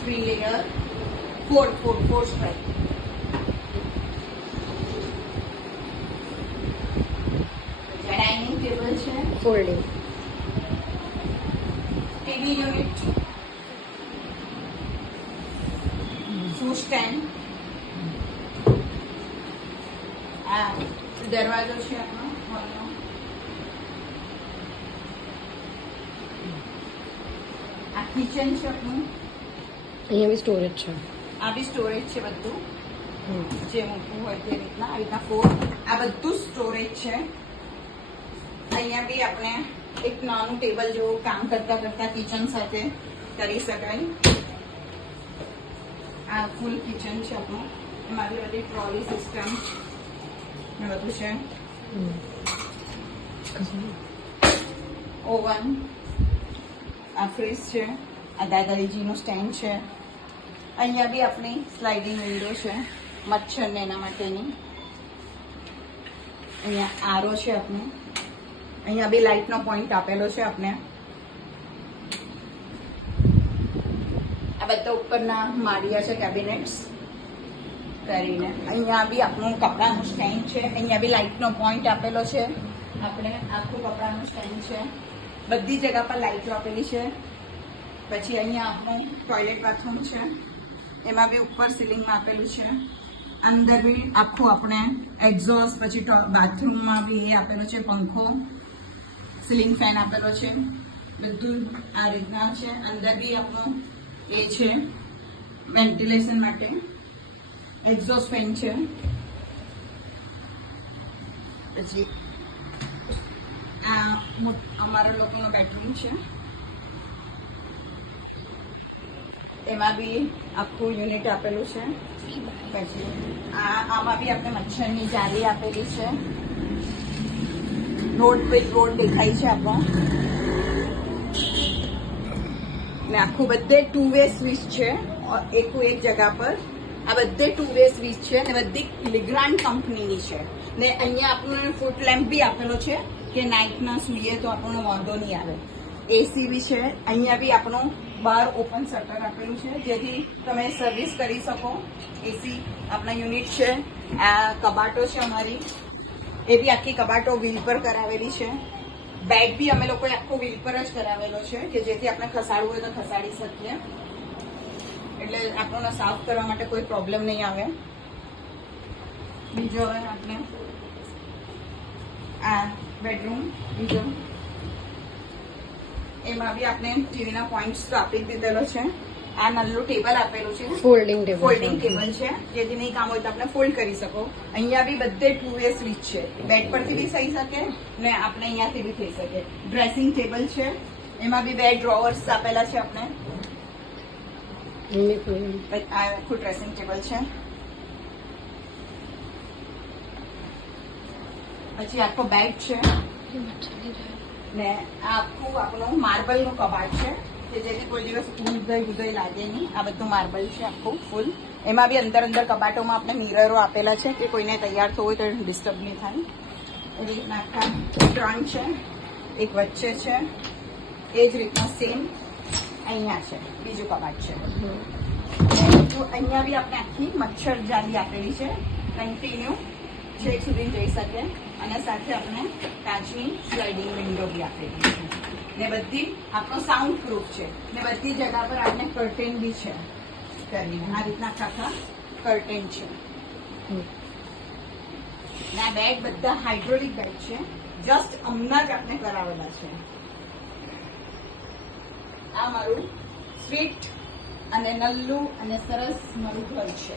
Three layer, four stripe. Dining table છે, folding, TV unit, shoe stand, દરવાજો છે આપણો હોલનો, આ કિચન છે આપણું, અહીંયા બી સ્ટોરેજ છે. આ બી સ્ટોરેજ છે બધું જે મૂકવું હોય તે રીતના. આ રીતના ફોર, આ બધું સ્ટોરેજ છે. અહીંયા બી આપણે એક નાનું ટેબલ જેવું કામ કરતા કરતા કિચન સાથે કરી શકાય. આ ફૂલ કિચન છે આપણું, એમાં બી બધી ટ્રોલી સિસ્ટમ ને બધું છે. ઓવન, આ ફ્રીજ છે, આ દાદાજીનું સ્ટેન્ડ છે. અહીંયા બી આપણી સ્લાઇડિંગ વિન્ડો છે મચ્છર ને એના માટેની. અહીંયા આરો છે આપણે, અહીંયા બી લાઇટનો પોઈન્ટ આપેલો છે આપણે. આ બધા ઉપરના માળિયા છે કેબિનેટ્સ કરીને. અહીંયા બી આપણું કપડાનું સ્ટેન્ડ છે, અહીંયા બી લાઇટનો પોઈન્ટ આપેલો છે આપણે. આખું કપડાનું સ્ટેન્ડ છે, બધી જગ્યા પર લાઇટો આપેલી છે. પછી અહીંયા આપણું ટોયલેટ બાથરૂમ છે, એમાં બી ઉપર સીલિંગમાં આપેલું છે. અંદર બી આખું આપણે એક્ઝોસ્ટ, પછી બાથરૂમમાં બી એ આપેલો છે પંખો, સીલિંગ ફેન આપેલો છે. બધું આ રીતના છે. અંદર બી આપણું એ છે વેન્ટિલેશન માટે, એક્ઝોસ્ટ ફેન છે. પછી આ અમારા લોકોનો બેડરૂમ છે, એમાં બી આખું યુનિટ આપેલું છે. પછી આમાં બી આપણે મચ્છરની જાળી આપેલી છે. રોડ દેખાય છે આપણો. ને આખું બધે 2 વે સ્વિચ છે એક જગા પર. આ બધે 2 વે સ્વિચ છે ને બધી લિગ્રાન્ડ કંપનીની છે. ને અહીંયા આપણને ફૂટ લેમ્પ બી આપેલો છે કે નાઇટના સૂઈએ તો આપણને વાંધો નહીં આવે. એસી બી છે. અહીંયા બી આપણું બહાર ઓપન શટર આપેલું છે જેથી તમે સર્વિસ કરી શકો. એસી આપણા યુનિટ છે. આ કબાટો છે અમારી, એ બી આખી કબાટો વ્હીલ પર કરાવેલી છે. બેડ બી અમે લોકોએ આખો વ્હીલ પર જ કરાવેલો છે કે જેથી આપણે ખસાડવું હોય તો ખસાડી શકીએ, એટલે આપણને સાફ કરવા માટે કોઈ પ્રોબ્લેમ નહીં આવે. બીજો હવે આપણે આ બેડરૂમ બીજો, એમાં બી આપણે ટીવીના પોઈન્ટ્સ તો આપી દીધેલો છે. આ નાનું ટેબલ આપેલું છે, ફોલ્ડિંગ ટેબલ છે, જેથી નહીં કામ હોય તો આપણે ફોલ્ડ કરી શકો. અહીંયા બી બધે 2 વે સ્વિચ છે, બેડ પરથી બી થઈ શકે ને આપણે અહીંયાથી બી થઈ શકે. ડ્રેસિંગ ટેબલ છે, એમાં બી 2 ડ્રોવર્સ આપેલા છે આપણે. આ આખું ડ્રેસિંગ ટેબલ છે. પછી આખો બેડ છે ને આ આખું આપણું માર્બલ નું કબાટ છે કે જેથી કોઈ દિવસ ઉદય લાગે નહીં. આ બધું માર્બલ છે આખું ફૂલ. એમાં બી અંદર કબાટોમાં આપણે મિરરો આપેલા છે કે કોઈને તૈયાર થવું હોય તો ડિસ્ટર્બ નહીં થાય. એવી રીતના આખા 3 છે, એક વચ્ચે છે, એ જ રીતના સેમ અહીંયા છે બીજું કબાટ છે. અહીંયા બી આપણે આખી મચ્છર જાળી આપેલી છે, કન્ટિન્યુ છેક સુધી જઈ શકે. અને સાથે આપણે કાચની સ્લાઇડિંગ વિન્ડો બી આપેલી છે ને બધી આપણો સાઉન્ડ પ્રૂફ છે ને બધી જગ્યા પર આપણે કર્ટેન બી છે કરીને. આ રીતના આખા કર્ટેન છે ને આ બેડ બધા હાઇડ્રોલિક બેડ છે, જસ્ટ હમણાં જ આપણે કરાવેલા છે. આ મારું સ્વીટ અને નલ્લું અને સરસ મારું ઘર છે.